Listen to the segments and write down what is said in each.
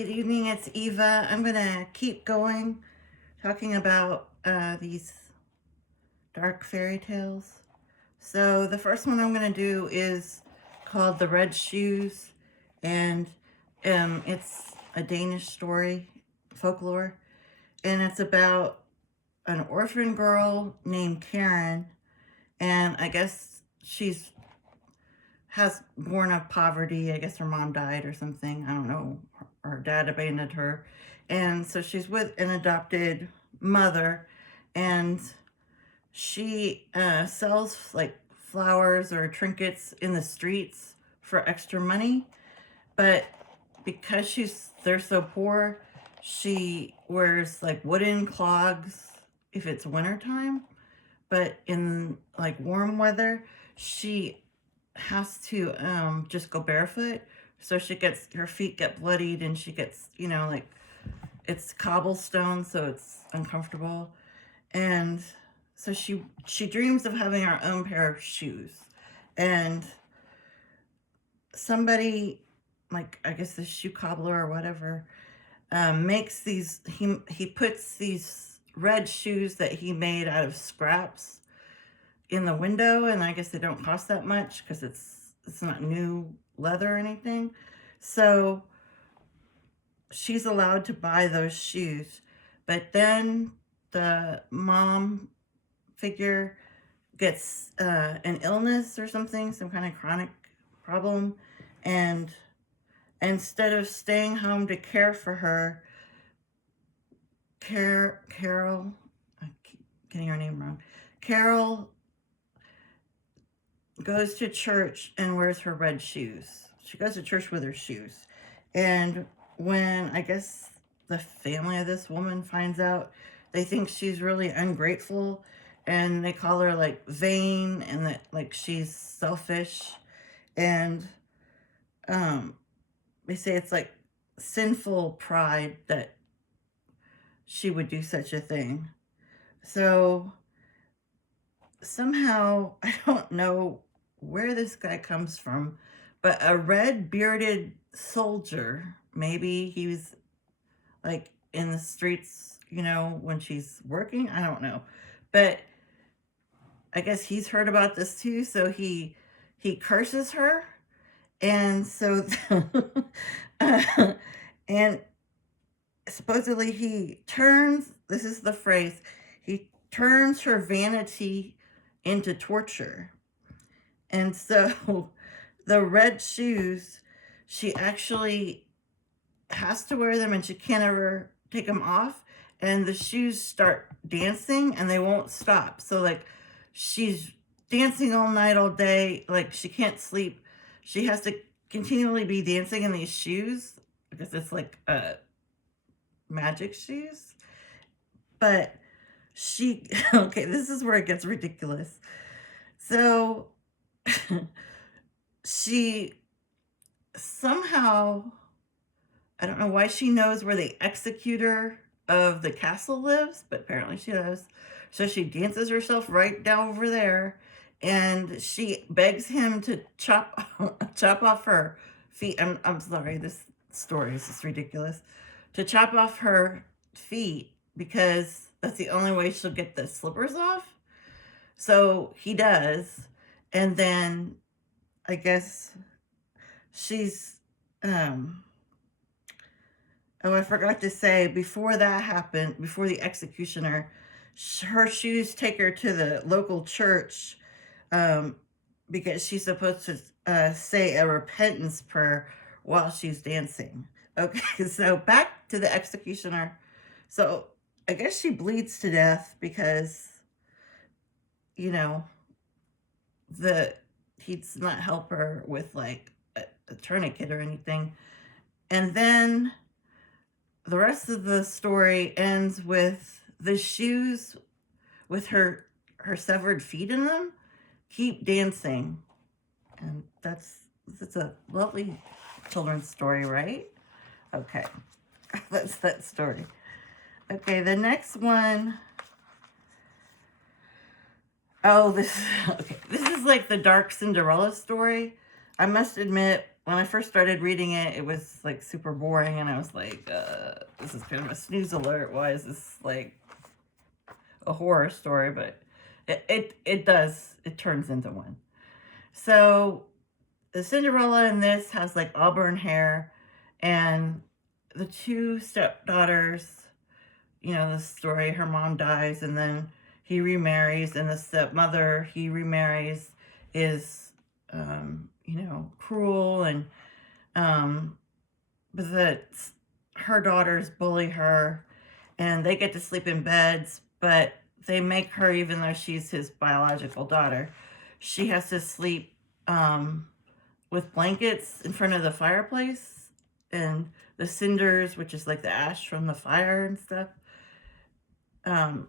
Good evening, it's Eva. I'm going to keep going talking about these dark fairy tales. So the first one I'm going to do is called The Red Shoes, and it's a Danish story, folklore, and it's about an orphan girl named Karen, and I guess she's has born of poverty. I guess her mom died or something. I don't know. Her dad abandoned her. And so she's with an adopted mother, and she sells like flowers or trinkets in the streets for extra money. But because they're so poor, she wears like wooden clogs if it's wintertime. But in like warm weather, she has to just go barefoot, so her feet get bloodied, and she gets, like, it's cobblestone, so it's uncomfortable. And so she dreams of having her own pair of shoes, and somebody, like, I guess the shoe cobbler or whatever, makes these, he puts these red shoes that he made out of scraps in the window, and I guess they don't cost that much because it's not new leather or anything. So she's allowed to buy those shoes. But then the mom figure gets an illness or something, some kind of chronic problem, and instead of staying home to care for her, Carol, I keep getting her name wrong, Carol goes to church and wears her red shoes. She goes to church with her shoes. And when, I guess, the family of this woman finds out, they think she's really ungrateful, and they call her like vain, and that like she's selfish, and they say it's like sinful pride that she would do such a thing. So somehow, I don't know where this guy comes from, but a red bearded soldier, maybe he was like in the streets, when she's working, I don't know. But I guess he's heard about this too, so he curses her. And so and supposedly he turns, this is the phrase, he turns her vanity into torture. And so the red shoes, she actually has to wear them, and she can't ever take them off. And the shoes start dancing and they won't stop. So like she's dancing all night, all day. Like she can't sleep. She has to continually be dancing in these shoes because it's like magic shoes. But okay, this is where it gets ridiculous. So she somehow, I don't know why she knows where the executor of the castle lives, but apparently she does. So she dances herself right down over there, and she begs him to chop off her feet. I'm sorry, this story is just ridiculous. To chop off her feet because that's the only way she'll get the slippers off. So he does, and then I guess she's oh, I forgot to say, before that happened, before the executioner, her shoes take her to the local church, um, because she's supposed to say a repentance prayer while she's dancing. Okay, so back to the executioner. So I guess she bleeds to death because, you know, he's not help her with like a tourniquet or anything. And then the rest of the story ends with the shoes with her severed feet in them keep dancing. And it's a lovely children's story, right? Okay. That's that story. Okay, the next one. Oh, this is like the dark Cinderella story. I must admit, when I first started reading it, it was like super boring, and I was like, this is kind of a snooze alert. Why is this like a horror story? But it turns into one. So the Cinderella in this has like auburn hair, and the two stepdaughters, you know, the story, her mom dies and then he remarries, and the stepmother he remarries is, you know, cruel, and but that her daughters bully her, and they get to sleep in beds, but they make her, even though she's his biological daughter, she has to sleep with blankets in front of the fireplace, and the cinders, which is like the ash from the fire and stuff, um,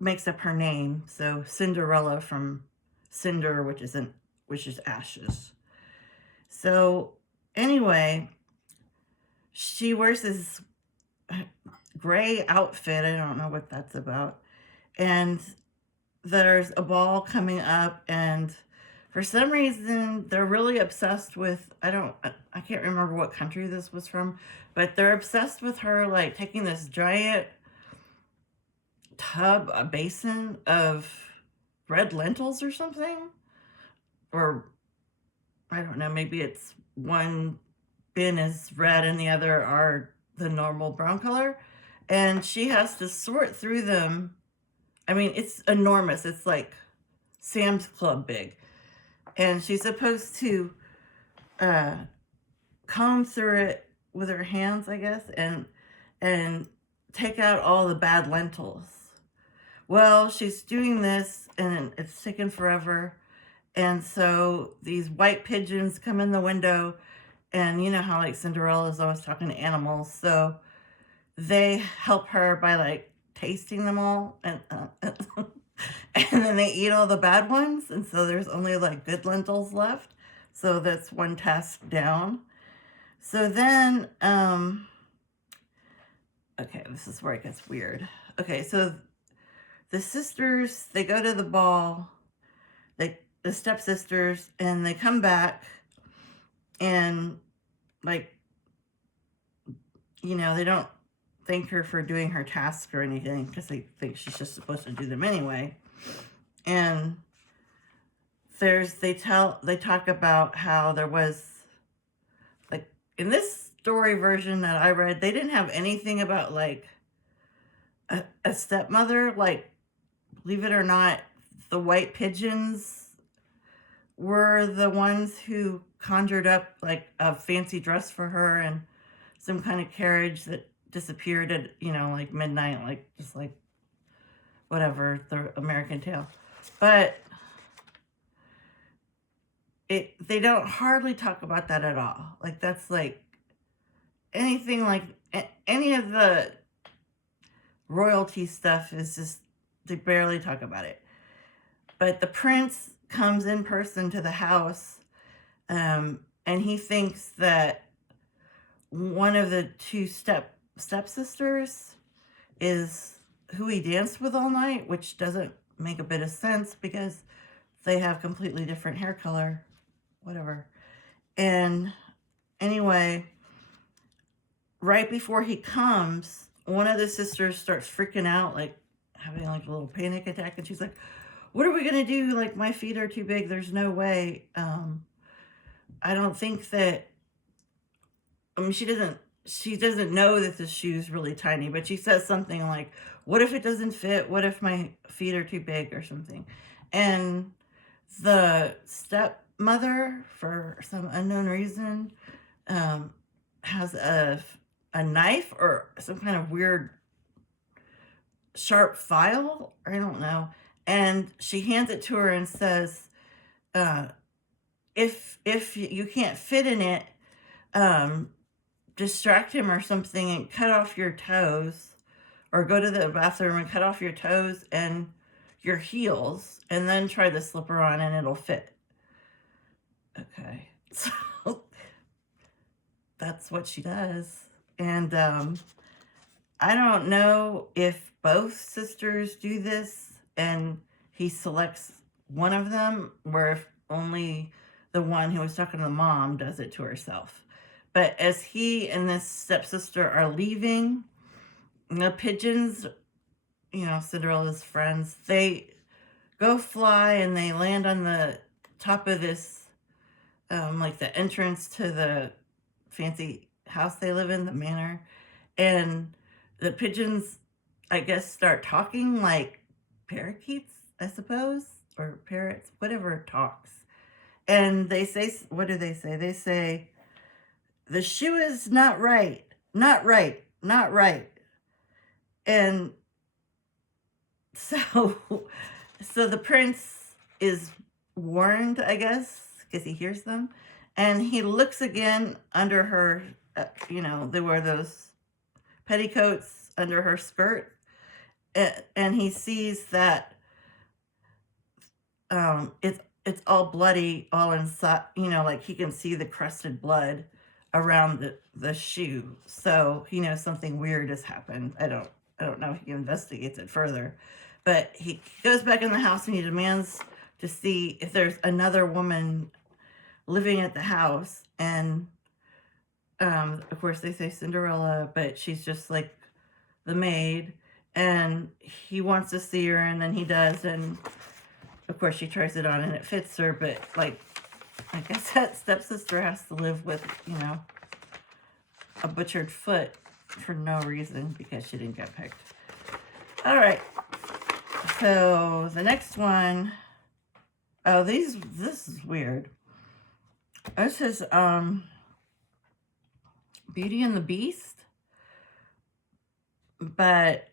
makes up her name. So Cinderella from cinder, which is ashes. So anyway, she wears this gray outfit. I don't know what that's about. And there's a ball coming up, and for some reason they're really obsessed with, I can't remember what country this was from, but they're obsessed with her like taking this giant tub, a basin of red lentils or something, or I don't know, maybe it's one bin is red and the other are the normal brown color, and she has to sort through them. I mean, it's enormous. It's like Sam's Club big, and she's supposed to comb through it with her hands, I guess, and take out all the bad lentils. Well, she's doing this, and it's taken forever. And so these white pigeons come in the window, and you know how like Cinderella is always talking to animals, so they help her by like tasting them all, and and then they eat all the bad ones, and so there's only like good lentils left. So that's one task down. So then, okay, this is where it gets weird. Okay, so the sisters, they go to the ball, the stepsisters, and they come back, and like, you know, they don't thank her for doing her tasks or anything, because they think she's just supposed to do them anyway. And they talk about how there was, like, in this story version that I read, they didn't have anything about like a stepmother. Like, believe it or not, the white pigeons were the ones who conjured up like a fancy dress for her and some kind of carriage that disappeared at, you know, like midnight, like just like whatever, the American Tale. But they don't hardly talk about that at all. Like, that's like anything like any of the royalty stuff is just, they barely talk about it. But the prince comes in person to the house, and he thinks that one of the two stepsisters is who he danced with all night, which doesn't make a bit of sense because they have completely different hair color, whatever. And anyway, right before he comes, one of the sisters starts freaking out, like having like a little panic attack, and she's like, what are we gonna do? Like, my feet are too big. There's no way. I don't think that, I mean, she doesn't know that the shoe's really tiny, but she says something like, what if it doesn't fit? What if my feet are too big or something? And the stepmother, for some unknown reason, has a knife or some kind of weird sharp file, I don't know, and she hands it to her and says, if you can't fit in it, distract him or something and cut off your toes, or go to the bathroom and cut off your toes and your heels, and then try the slipper on and it'll fit. Okay, so that's what she does. And I don't know if both sisters do this and he selects one of them, or if only the one who was talking to the mom does it to herself. But as he and this stepsister are leaving, the pigeons, Cinderella's friends, they go fly and they land on the top of this, like the entrance to the fancy house they live in, the manor. And the pigeons, I guess, start talking like parakeets, I suppose, or parrots, whatever talks. And they say, what do they say? They say, the shoe is not right, not right, not right. And so, so the prince is warned, I guess, because he hears them. And he looks again under her, they wear those petticoats under her skirt. And he sees that it's all bloody, all inside, like he can see the crusted blood around the shoe. So he knows something weird has happened. I don't know if he investigates it further. But he goes back in the house and he demands to see if there's another woman living at the house. And of course they say Cinderella, but she's just like the maid. And he wants to see her, and then he does, and of course she tries it on and it fits her, but like I guess that stepsister has to live with, a butchered foot for no reason because she didn't get picked. All right. So the next one, this is weird. This is Beauty and the Beast, but